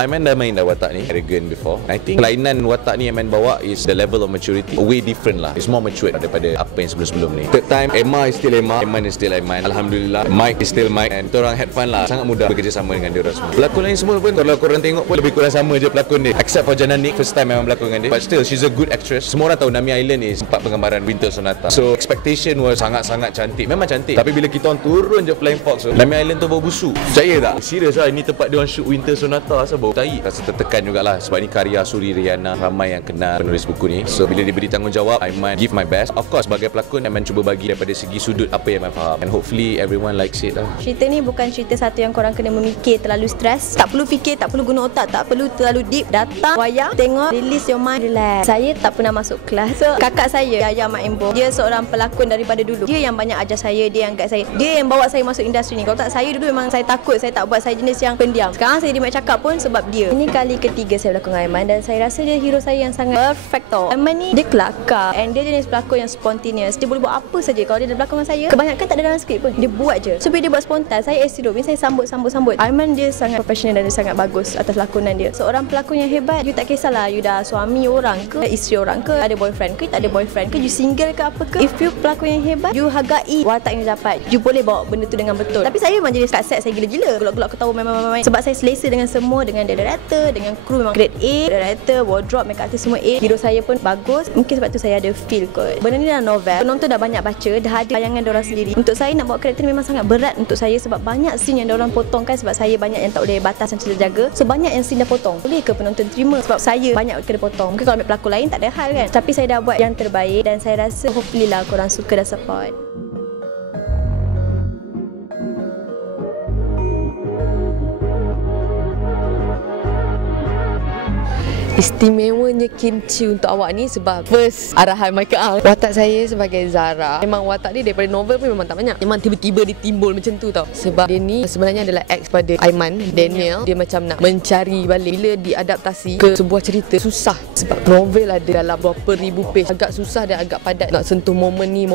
Aiman dah main dah watak ni, arrogant before. I think kelainan watak ni Aiman bawa is the level of maturity way different lah. It's more mature daripada apa yang sebelum-sebelum ni. Third time, Emma is still Emma, Aiman is still Aiman. Alhamdulillah, Mike is still Mike, and kita orang had fun lah. Sangat mudah bekerjasama dengan dia orang semua. Pelakon lain semua pun kalau korang tengok pun lebih kurang sama je pelakon dia, except for Jana Nick, first time memang berlakon dengan dia, but still she's a good actress. Semua orang tahu Nami Island is tempat penggambaran Winter Sonata, so expectation was sangat-sangat cantik. Memang cantik, tapi bila kita orang turun je Flying Fox tu, Nami Island tu bau busuk. Percaya tak? Serius lah, ini tempat dia orang shoot Winter Sonata, asal bau tai. Rasa tertekan jugalah sebab ni karya Suri Riana, ramai yang kenal penulis buku ni. So bila diberi tanggungjawab, I might give my best. Of course, sebagai pelakon, I might cuba bagi daripada segi sudut apa yang I faham, and hopefully everyone likes it lah. Cerita ni bukan cerita satu yang korang kena memikir terlalu stres. Tak perlu fikir, tak perlu guna otak, tak perlu terlalu deep. Datang, wayang, tengok, release your mind, relax. Saya tak pernah masuk kelas. So kakak saya, Yaya Mak Embo, dia seorang pelakon daripada dulu. Dia yang banyak ajar saya, dia yang guide saya, dia yang bawa saya masuk industri ni. Kalau tak saya dulu memang saya takut, saya tak buat, saya jenis yang pendiam. Sekarang saya dimak cakap pun sebab dia. Ini kali ketiga saya berlakon dengan Aiman, dan saya rasa dia hero saya yang sangat perfect tau. Aiman ni dia kelakar, and dia jenis pelakon yang spontaneous. Dia boleh buat apa saja. Kalau dia dah berlakon dengan saya, kebanyakan tak ada dalam skrip pun, dia buat je. So bila dia buat spontan, saya estirop, saya sambut. Aiman dia sangat profesional dan dia sangat bagus atas lakonan dia. Seorang pelakon yang hebat, you tak kisahlah you dah suami orang ke, isteri orang ke, ada boyfriend ke, tak ada boyfriend ke, you single ke apa ke, if you pelakon yang hebat, you hargai watak yang dapat, you boleh bawa benda tu dengan betul. Tapi saya memang jenis kat set saya gila-gila, gelak-gelak ketawa main-main, sebab saya selesa dengan semua, dengan director, dengan kru memang grade A, director, wardrobe, makeup artist semua A, hero saya pun bagus. Mungkin sebab tu saya ada feel kot. Benda ni dah novel, penonton dah banyak baca, dah ada bayangan diorang sendiri. Untuk saya nak bawa karakter ni memang sangat berat untuk saya, sebab banyak scene yang diorang potongkan, sebab saya banyak yang tak boleh batas yang cerita jaga. So banyak yang scene dah potong. Boleh ke penonton terima sebab saya banyak kena potong? Mungkin kalau ambil pelakon lain tak ada hal kan. Tapi saya dah buat yang terbaik, dan saya rasa hopefully lah korang suka dan support. Istimewanya kimchi untuk awak ni sebab first arahan Michael Ang. Watak saya sebagai Zara, memang watak dia daripada novel pun memang tak banyak. Memang tiba-tiba dia timbul macam tu tau. Sebab dia ni sebenarnya adalah ex pada Aiman, Daniel. Dia macam nak mencari balik. Bila diadaptasi ke sebuah cerita, susah. Sebab novel ada dalam berapa ribu page. Agak susah dan agak padat nak sentuh momen ni.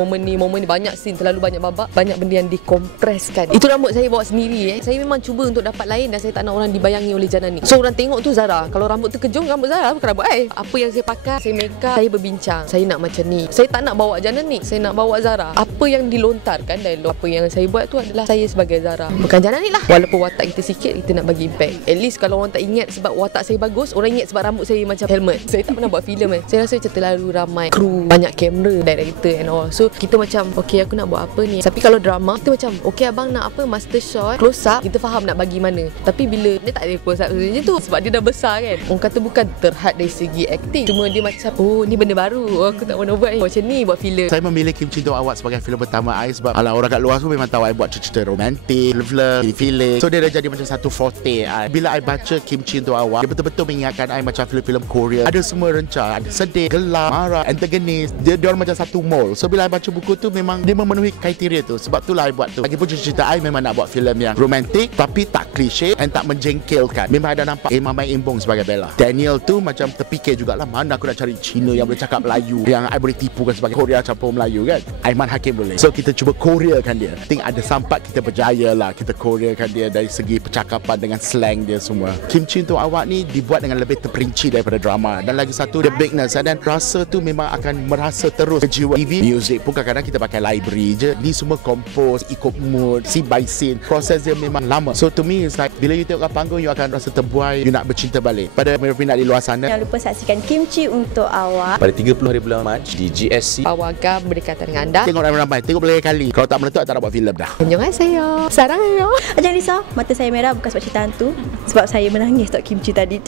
Banyak scene, terlalu banyak babak, banyak benda yang dikompreskan. Itu rambut saya bawa sendiri. Saya memang cuba untuk dapat lain, dan saya tak nak orang dibayangi oleh Jana ni. So orang tengok tu Zara. Kalau rambut terkejung, rambut Zara bukan rambut apa yang saya pakai, saya make up, saya berbincang, saya nak macam ni. Saya tak nak bawa Jana ni, saya nak bawa Zara. Apa yang dilontarkan dialog, apa yang saya buat tu adalah saya sebagai Zara, bukan Jana ni lah. Walaupun watak kita sikit, kita nak bagi impact. At least kalau orang tak ingat sebab watak saya bagus, orang ingat sebab rambut saya macam helmet. Saya tak pernah buat filem kan. Saya rasa macam terlalu ramai kru, banyak kamera, director and all. So kita macam okay, aku nak buat apa ni. Tapi kalau drama, kita macam okay abang nak apa, master shot, close up, kita faham nak bagi mana. Tapi bila dia tak ada close up macam tu, sebab dia dah besar kan. Orang kata bukan terhad dari segi acting, cuma dia macam oh ni benda baru, aku tak pernah buat macam ni, buat filem. Saya memilih Kimchi Untuk Awak sebagai filem pertama I sebab ala orang kat luar tu memang tahu I buat cerita romantik, love, filem. So dia dah jadi macam satu forte I. Bila I baca Kimchi Untuk Awak, dia betul-betul mengingatkan I macam filem-filem Korea. Ada semua rencana, ada sedih, gelap, marah, antagonis. Dia orang macam satu mold. So bila I baca buku tu, memang dia memenuhi kriteria tu. Sebab itulah I buat tu. Lagipun cerita I memang nak buat filem yang romantik tapi tak klise and tak menjengkelkan. Memang ada nampak Emma Mai Imbong sebagai Bella. Daniel tu macam terfikir jugalah, mana aku nak cari Cina yang boleh cakap Melayu, yang I boleh tipukan sebagai Korea campur Melayu kan. Aiman Hakim boleh. So kita cuba Koreakan dia. I think ada sampat kita berjaya lah. Kita Koreakan dia dari segi percakapan dengan slang dia semua. Kimchi Untuk Awak ni dibuat dengan lebih terperinci daripada drama. Dan lagi satu, the bigness, dan rasa tu memang akan merasa terus jiwa. TV music pun kadang-kadang kita pakai library je. Ni semua compose, ikut mood, scene by scene. Proses dia memang lama. So to me it's like bila you tengok kat panggung, you akan rasa terbuai, you nak bercinta balik. Pada minat di luar sana, Jangan lupa saksikan Kimchi Untuk Awak pada 30 hari bulan Mac di GSC. Pawagam berdekatan dengan anda. tengok ramai-ramai, tengok berkali-kali. Kalau tak meletup, tak nak buat filem dah. Annyeonghaseyo. Sarang yo. Jangan risau, mata saya merah bukan sebab cerita hantu, sebab saya menangis tak Kimchi tadi.